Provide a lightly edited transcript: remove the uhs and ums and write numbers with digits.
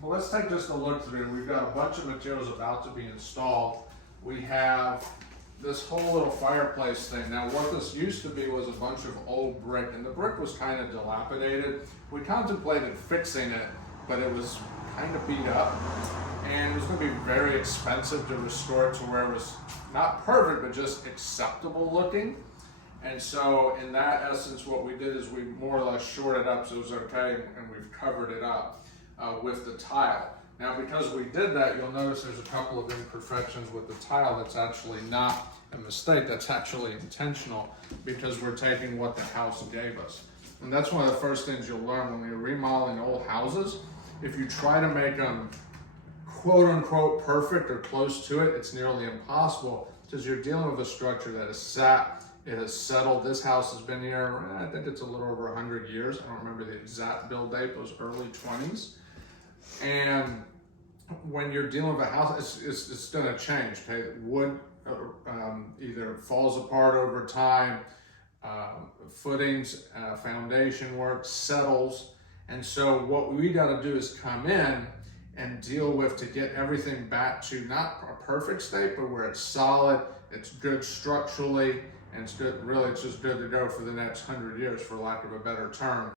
Well, let's take just a look through. We've got a bunch of materials about to be installed. We have this whole little fireplace thing. Now, what this used to be was a bunch of old brick, and the brick was kind of dilapidated. We contemplated fixing it, but it was kind of beat up, and it was going to be very expensive to restore it to where it was not perfect, but just acceptable looking. And so in that essence, what we did is we more or less shored it up so it was okay, and we've covered it up with the tile. Now, because we did that, you'll notice there's a couple of imperfections with the tile. That's actually not a mistake, that's actually intentional, because we're taking what the house gave us. And that's one of the first things you'll learn when you're remodeling old houses. If you try to make them quote unquote perfect or close to it, it's nearly impossible, because you're dealing with a structure that is sat, it has settled. This house has been here, I think it's a little over 100 years. I don't remember the exact build date, but it was early 20s. And when you're dealing with a house, it's going to change. Okay, wood either falls apart over time, footings, foundation work settles, and so what we got to do is come in and deal with to get everything back to not a perfect state, but where it's solid, it's good structurally, and it's good. Really, it's just good to go for the next 100 years, for lack of a better term.